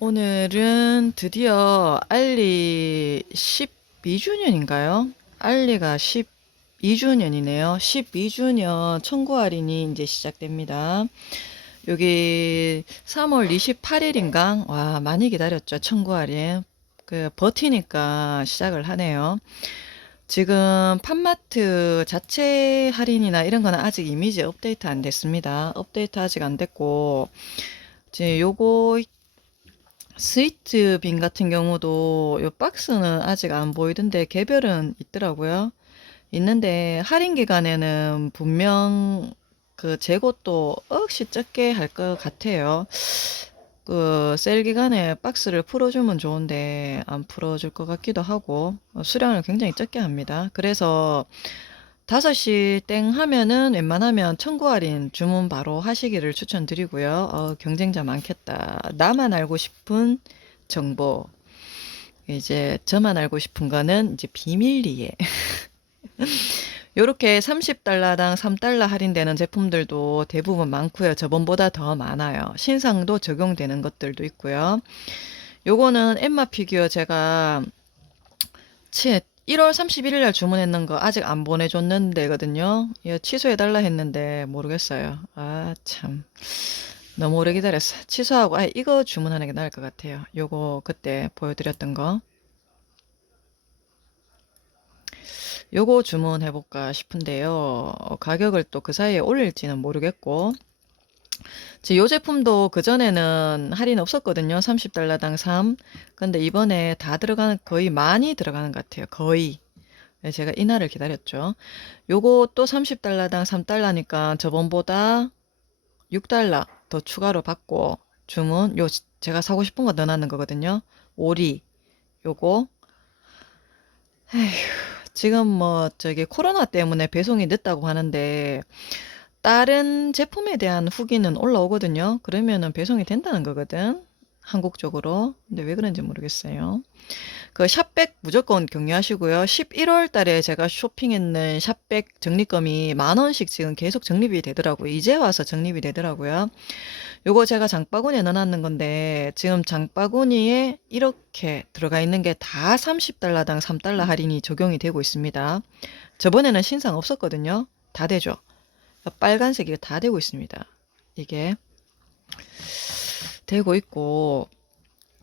오늘은 드디어 알리 12주년인가요? 알리가 12주년이네요. 12주년 청구 할인이 이제 시작됩니다. 여기 3월 28일인가? 와, 많이 기다렸죠. 청구 할인. 그 버티니까 시작을 하네요. 지금 팜마트 자체 할인이나 이런 거는 아직 이미지 업데이트 안 됐습니다. 업데이트 아직 안 됐고 이제 요거 스위트 빈 같은 경우도 요 박스는 아직 안 보이던데 개별은 있더라고요. 있는데 할인 기간에는 분명 그 재고도 억시 적게 할 것 같아요. 그셀 기간에 박스를 풀어주면 좋은데 안 풀어줄 것 같기도 하고 어, 수량을 굉장히 적게 합니다. 그래서 5시 땡 하면은 웬만하면 청구 할인 주문 바로 하시기를 추천드리고요. 어, 경쟁자 많겠다. 나만 알고 싶은 정보. 이제 저만 알고 싶은 거는 이제 비밀리에. 요렇게 30달러당 3달러 할인되는 제품들도 대부분 많고요. 저번보다 더 많아요. 신상도 적용되는 것들도 있고요. 요거는 엠마 피규어 제가 1월 31일 날 주문했는 거 아직 안 보내줬는데거든요. 이거 취소해달라 했는데 모르겠어요. 아, 참. 너무 오래 기다렸어. 취소하고, 아, 이거 주문하는 게 나을 것 같아요. 요거 그때 보여드렸던 거. 요거 주문해볼까 싶은데요. 어, 가격을 또 그 사이에 올릴지는 모르겠고. 요 제품도 그전에는 할인 없었거든요. 30달러당 3. 근데 이번에 다 들어가는, 거의 많이 들어가는 것 같아요. 거의. 네, 제가 이날을 기다렸죠. 또 30달러당 3달러니까 저번보다 6달러 더 추가로 받고 주문, 요 제가 사고 싶은 거 넣어놨는 거거든요. 오리, 요거. 에휴, 지금 뭐 저기 코로나 때문에 배송이 늦다고 하는데 다른 제품에 대한 후기는 올라오거든요. 그러면은 배송이 된다는 거거든. 한국 쪽으로. 근데 왜 그런지 모르겠어요. 그 샵백 무조건 격려하시고요. 11월 달에 제가 쇼핑했는 샵백 적립금이 만 원씩 지금 계속 적립이 되더라고요. 이제 와서 적립이 되더라고요. 요거 제가 장바구니에 넣어놨는 건데 지금 장바구니에 이렇게 들어가 있는 게 다 30달러당 3달러 할인이 적용이 되고 있습니다. 저번에는 신상 없었거든요. 다 되죠. 빨간색이 다 되고 있습니다. 이게 되고 있고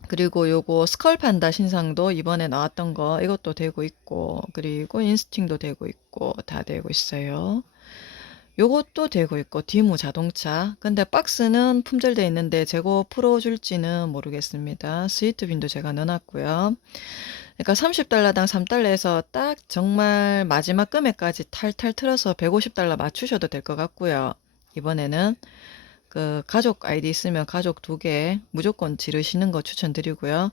그리고 요거 스컬 판다 신상도 이번에 나왔던 거 이것도 되고 있고 그리고 인스팅도 되고 있고 다 되고 있어요. 요것도 되고 있고 디무 자동차 근데 박스는 품절돼 있는데 재고 풀어줄지는 모르겠습니다. 스위트빈도 제가 넣어놨고요. 그러니까 30달러당 3달러에서 딱 정말 마지막 금액까지 탈탈 틀어서 150달러 맞추셔도 될 것 같고요. 이번에는 그 가족 아이디 있으면 가족 두 개 무조건 지르시는 거 추천드리고요.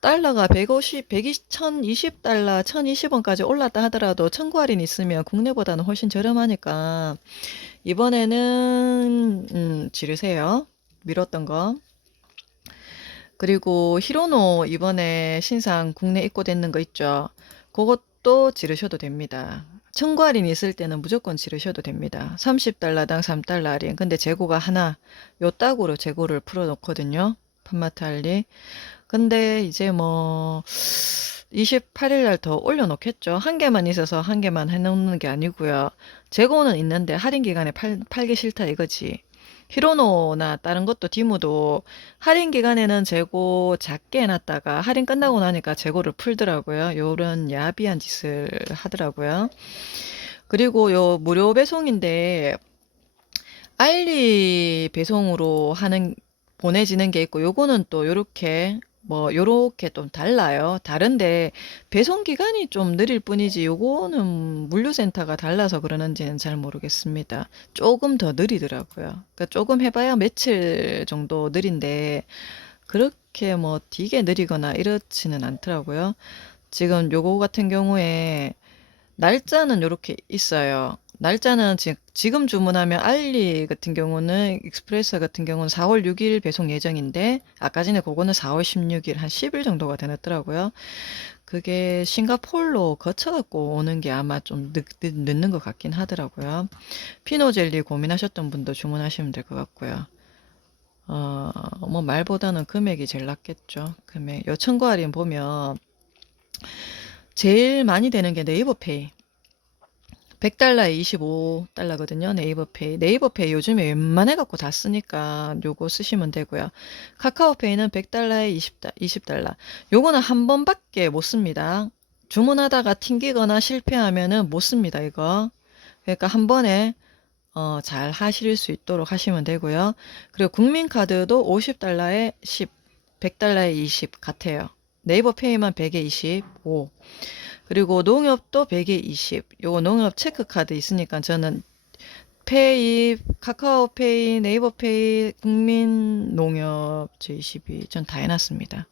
달러가 150, 120, 1020달러, 1020원까지 올랐다 하더라도 청구 할인 있으면 국내보다는 훨씬 저렴하니까 이번에는 음, 지르세요. 미뤘던 거. 그리고 히로노 이번에 신상 국내 입고됐는 거 있죠. 그것도 지르셔도 됩니다. 할인 있을 때는 무조건 지르셔도 됩니다. 30달러당 3달러 할인. 근데 재고가 하나, 요 딱으로 재고를 풀어 놓거든요. 팜마트 할리. 근데 이제 뭐, 28일 날 더 올려놓겠죠. 한 개만 있어서 한 개만 해놓는 게 아니고요. 재고는 있는데 할인 기간에 팔, 팔기 싫다 이거지. 히로노나 다른 것도 디무도 할인 기간에는 재고 작게 해놨다가 할인 끝나고 나니까 재고를 풀더라고요. 요런 야비한 짓을 하더라고요. 그리고 요 무료 배송인데 알리 배송으로 하는 보내지는 게 있고 요거는 또 요렇게 뭐 요렇게 좀 달라요. 다른데 배송 기간이 좀 느릴 뿐이지 요거는 물류센터가 달라서 그러는지는 잘 모르겠습니다. 조금 더 느리더라고요. 그러니까 조금 해봐야 며칠 정도 느린데 그렇게 뭐 되게 느리거나 이렇지는 않더라고요. 지금 요거 같은 경우에 날짜는 요렇게 있어요. 날짜는 지, 지금 주문하면 알리 같은 경우는 익스프레스 같은 경우는 4월 6일 배송 예정인데 아까 전에 그거는 4월 16일 한 10일 정도가 되었더라고요. 그게 싱가폴로 거쳐갖고 오는 게 아마 좀 늦, 늦, 늦는 것 같긴 하더라고요. 피노 젤리 고민하셨던 분도 주문하시면 될 것 같고요. 어, 뭐 말보다는 금액이 제일 낫겠죠. 금액. 요 청구 할인 보면 제일 많이 되는 게 네이버 페이. 100달러에 25달러거든요. 네이버페이. 네이버페이 요즘에 웬만해 갖고 다 쓰니까 요거 쓰시면 되고요. 카카오페이는 100달러에 20다, 20달러. 요거는 한 번밖에 못 씁니다. 주문하다가 튕기거나 실패하면은 못 씁니다. 이거. 그러니까 한 번에 어, 잘 하실 수 있도록 하시면 되고요. 그리고 국민카드도 50달러에 10, 100달러에 20 같아요. 네이버 페이만 100에 25. 그리고 농협도 100에 20. 요거 농협 체크카드 있으니까 저는 페이, 카카오페이, 네이버페이, 국민농협 J12 전 다 해놨습니다.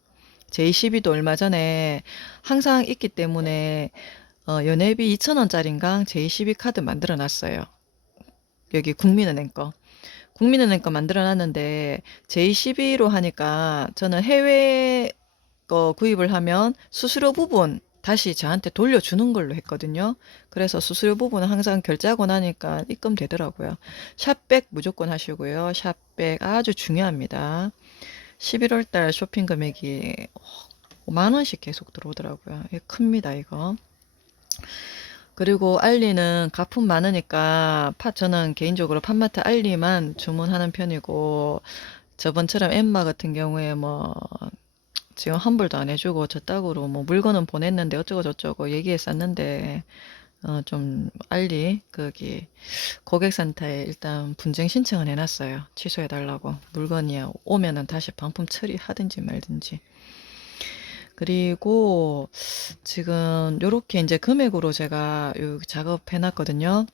J12도 얼마 전에 항상 있기 때문에 어, 연회비 2,000원짜리인가 J12 카드 만들어 놨어요. 여기 국민은행 거. 국민은행 거 만들어 놨는데 J12로 하니까 저는 해외 거 구입을 하면 수수료 부분 다시 저한테 돌려주는 걸로 했거든요. 그래서 수수료 부분은 항상 결제하고 나니까 입금되더라고요. 샵백 무조건 하시고요. 샵백 아주 중요합니다. 11월 달 쇼핑 금액이 5만 원씩 계속 들어오더라고요. 이게 큽니다, 이거. 그리고 알리는 가품 많으니까 파 저는 개인적으로 팜마트 알리만 주문하는 편이고 저번처럼 엠마 같은 경우에 뭐 지금 환불도 안 해주고 저 딱으로 뭐 물건은 보냈는데 어쩌고 저쩌고 얘기했었는데 어 좀 알리 거기 고객센터에 일단 분쟁 신청을 해놨어요. 취소해 달라고 물건이 오면은 다시 반품 처리하든지 말든지. 그리고 지금 요렇게 이제 금액으로 제가 요 작업해 놨거든요.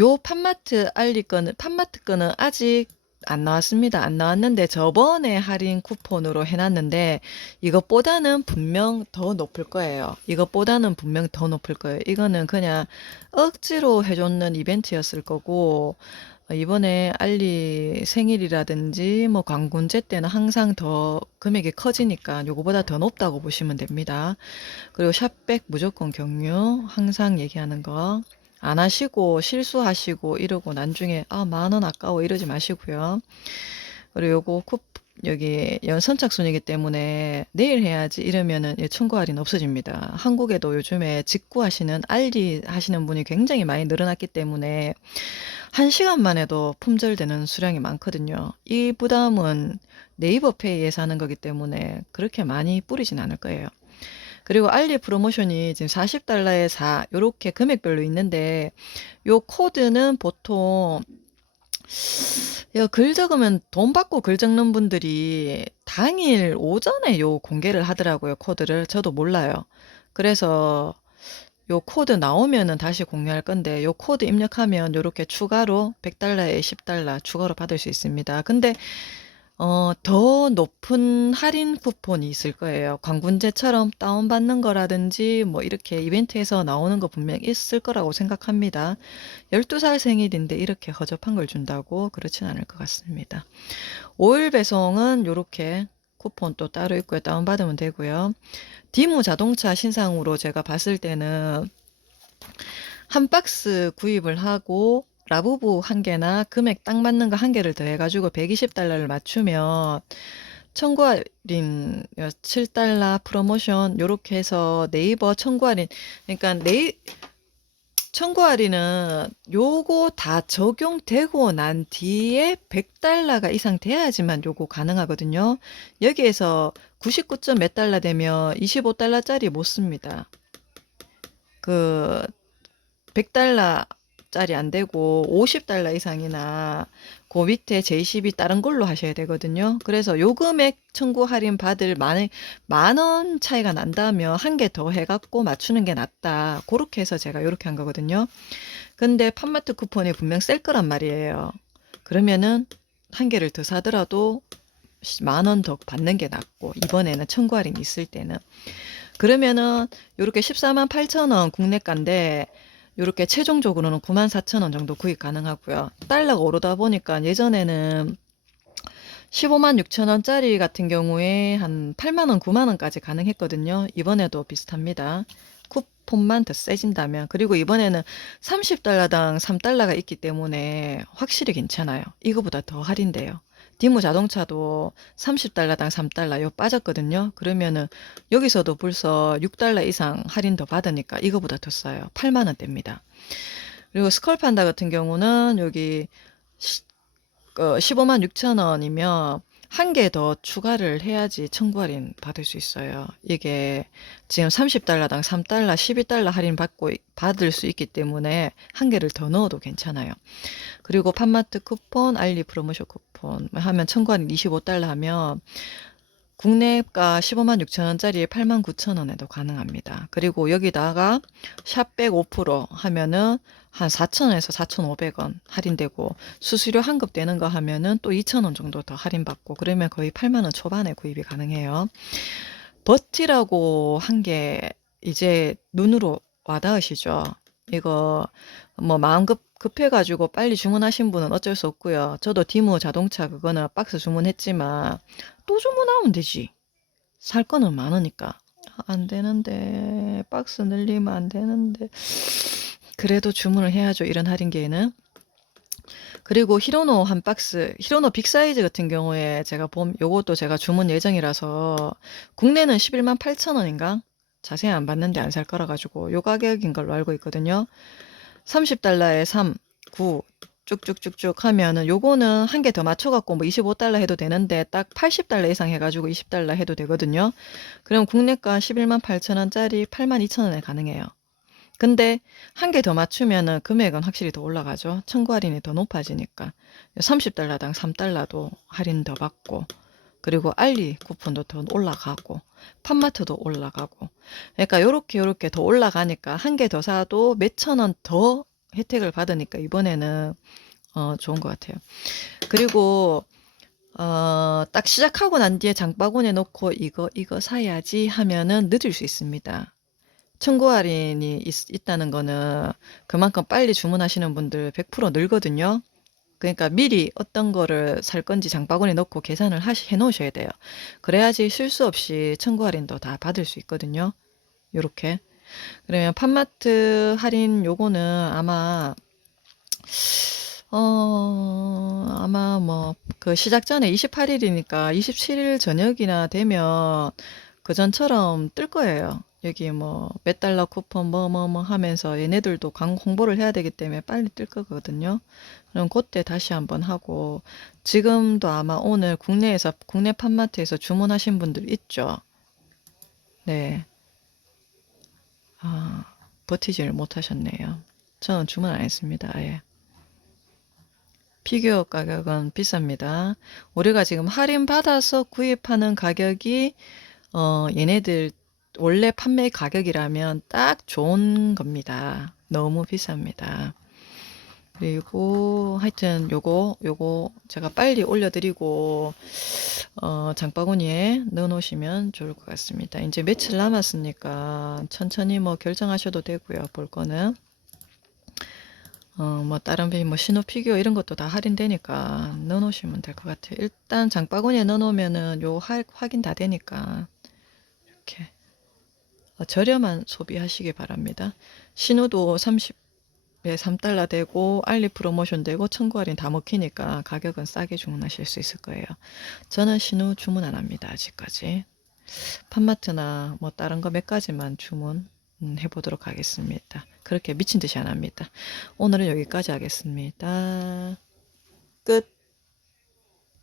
요 팜마트 알리 거는 팜마트 거는 아직 안 나왔습니다. 안 나왔는데 저번에 할인 쿠폰으로 해놨는데 이것보다는 분명 더 높을 거예요. 이것보다는 분명 더 높을 거예요. 이거는 그냥 억지로 해줬는 이벤트였을 거고 어, 이번에 알리 생일이라든지 뭐 광군제 때는 항상 더 금액이 커지니까 요거보다 더 높다고 보시면 됩니다. 그리고 샵백 무조건 경유 항상 얘기하는 거. 안 하시고 실수하시고 이러고 나중에 아, 만 원 아까워 이러지 마시고요. 그리고 요거 쿠 여기 연선착순이기 때문에 내일 해야지 이러면은 이 청구 할인 없어집니다. 한국에도 요즘에 직구하시는 알리 하시는 분이 굉장히 많이 늘어났기 때문에 한 시간만 해도 품절되는 수량이 많거든요. 이 부담은 네이버 페이에서 하는 거기 때문에 그렇게 많이 뿌리진 않을 거예요. 그리고 알리 프로모션이 지금 40달러에 4 요렇게 금액별로 있는데 요 코드는 보통 야, 글 적으면 돈 받고 글 적는 분들이 당일 오전에 요 공개를 하더라고요, 코드를. 저도 몰라요. 그래서 요 코드 나오면은 다시 공유할 건데 요 코드 입력하면 요렇게 추가로 100달러에 10달러 추가로 받을 수 있습니다. 근데 어, 더 높은 할인 쿠폰이 있을 거예요. 광군제처럼 다운받는 거라든지 뭐 이렇게 이벤트에서 나오는 거 분명 있을 거라고 생각합니다. 12살 생일인데 이렇게 허접한 걸 준다고 그렇진 않을 것 같습니다. 5일 배송은 요렇게 쿠폰 또 따로 있고요. 다운받으면 되고요. 디무 자동차 신상으로 제가 봤을 때는 한 박스 구입을 하고 라부부 한 개나 금액 딱 맞는 거한 개를 더 해가지고 120달러를 맞추면 청구 할인 7달러 프로모션 요렇게 해서 네이버 청구 할인 그러니까 네이 청구 할인은 요거 다 적용되고 난 뒤에 100달러가 이상 돼야지만 요거 가능하거든요. 여기에서 99점 몇 달러 되면 25달러짜리 못 씁니다. 그 100달러 짜리 안 되고 50달러 이상이나 그 밑에 J12 다른 걸로 하셔야 되거든요. 그래서 요 금액 청구 할인 받을 만, 만원 차이가 난다면 한 개 더 해갖고 맞추는 게 낫다. 그렇게 해서 제가 요렇게 한 거거든요. 근데 팜마트 쿠폰이 분명 셀 거란 말이에요. 그러면은 한 개를 더 사더라도 만 원 더 받는 게 낫고 이번에는 청구 할인 있을 때는 그러면은 요렇게 14만 8천 원 국내가인데 요렇게 최종적으로는 94,000원 정도 구입 가능하고요. 달러가 오르다 보니까 예전에는 15만 6천 원짜리 같은 경우에 한 8만 원, 9만 원까지 가능했거든요. 이번에도 비슷합니다. 쿠폰만 더 세진다면 그리고 이번에는 30달러당 3달러가 있기 때문에 확실히 괜찮아요. 이거보다 더 할인돼요. 디모 자동차도 30달러당 3달러 요 빠졌거든요. 그러면은 여기서도 벌써 6달러 이상 할인 더 받으니까 이거보다 더 싸요. 8만 원대입니다. 그리고 스컬판다 같은 경우는 여기 시, 어, 15만 6천 원이면 한 개 더 추가를 해야지 청구 할인 받을 수 있어요. 이게 지금 30달러당 3달러, 12달러 할인 받고 받을 수 있기 때문에 한 개를 더 넣어도 괜찮아요. 그리고 팜마트 쿠폰, 알리 프로모션 쿠폰 하면 청구 할인 25달러 하면 국내가 15만 6천 원짜리에 8만 9천 원에도 가능합니다. 그리고 여기다가 샵백 5% 하면은 한 4,000원에서 4,500원 할인되고 수수료 환급 되는 거 하면은 또 2,000원 정도 더 할인받고 그러면 거의 8만 원 초반에 구입이 가능해요. 버티라고 한 게 이제 눈으로 와닿으시죠? 이거 뭐 마음 급 급해가지고 빨리 주문하신 분은 어쩔 수 없고요. 저도 디모 자동차 그거는 박스 주문했지만 또 주문하면 되지. 살 거는 많으니까. 안 되는데 박스 늘리면 안 되는데 그래도 주문을 해야죠. 이런 할인기에는. 그리고 히로노 한 박스, 히로노 빅 사이즈 같은 경우에 제가 봄, 요것도 제가 주문 예정이라서 국내는 11만 8천 원인가? 자세히 안 봤는데 안 살 거라 가지고 요 가격인 걸로 알고 있거든요. 30달러에 3, 9 쭉쭉쭉쭉 하면은 요거는 한 개 더 맞춰 갖고 뭐 25달러 해도 되는데 딱 80달러 이상 해 가지고 20달러 해도 되거든요. 그럼 국내가 11만 8천 원짜리 8만 2천 원에 가능해요. 근데 한 개 더 맞추면은 금액은 확실히 더 올라가죠. 청구 할인이 더 높아지니까 30달러당 3달러도 할인 더 받고 그리고 알리 쿠폰도 더 올라가고 팜마트도 올라가고 그러니까 요렇게 요렇게 더 올라가니까 한 개 더 사도 몇천 원 더 혜택을 받으니까 이번에는 어 좋은 것 같아요. 그리고 어 딱 시작하고 난 뒤에 장바구니에 넣고 이거 이거 사야지 하면은 늦을 수 있습니다. 청구 할인이 있, 있다는 거는 그만큼 빨리 주문하시는 분들 100% 늘거든요. 그러니까 미리 어떤 거를 살 건지 장바구니에 넣고 계산을 하시, 해 놓으셔야 돼요. 그래야지 실수 없이 청구 할인도 다 받을 수 있거든요. 요렇게. 그러면 팜마트 할인 요거는 아마 어 아마 뭐 그 시작 전에 28일이니까 27일 저녁이나 되면 그전처럼 뜰 거예요. 여기 뭐 몇 달러 쿠폰 뭐 뭐 뭐 하면서 얘네들도 광 홍보를 해야 되기 때문에 빨리 뜰 거거든요. 그럼 그때 다시 한번 하고 지금도 아마 오늘 국내에서 국내 팜마트에서 주문하신 분들 있죠. 네. 아, 버티지를 못하셨네요. 저는 주문 안 했습니다. 아예. 피규어 가격은 비쌉니다. 우리가 지금 할인 받아서 구입하는 가격이 어, 얘네들 원래 판매 가격이라면 딱 좋은 겁니다. 너무 비쌉니다. 그리고 하여튼 요거 요거 제가 빨리 올려드리고 어, 장바구니에 넣어 놓으시면 좋을 것 같습니다. 이제 며칠 남았으니까 천천히 뭐 결정하셔도 되고요. 볼 거는 어, 뭐 다른 뭐 신호 피규어 이런 것도 다 할인되니까 넣어 놓으시면 될 것 같아요. 일단 장바구니에 넣어 놓으면은 요 할, 확인 다 되니까 저렴한 소비하시기 바랍니다. 신호도 30에 3달러 되고 알리 프로모션 되고 청구 할인 다 먹히니까 가격은 싸게 주문하실 수 있을 거예요. 저는 신호 주문 안 합니다. 아직까지. 팜마트나 뭐 다른 거 몇 가지만 주문 음, 해보도록 하겠습니다. 그렇게 미친 듯이 안 합니다. 오늘은 여기까지 하겠습니다. 끝.